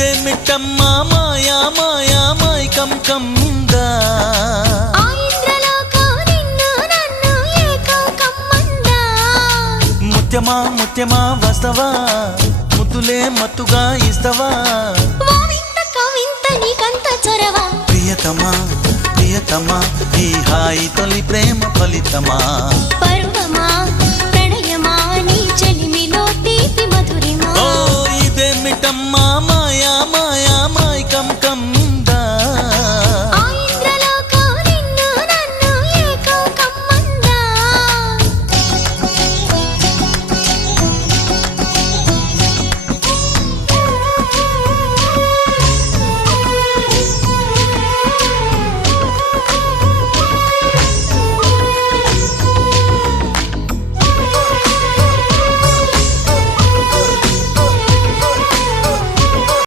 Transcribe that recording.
ఇదేమిటమ్మా మాయా మాయా మైకం కమ్మిందా ముత్యమా ముత్యమా వస్తవా ముద్దులే మత్తుగా ఇస్తవా ప్రియతమా ప్రియతమా ఈ హాయి తొలి ప్రేమ ఫలితమా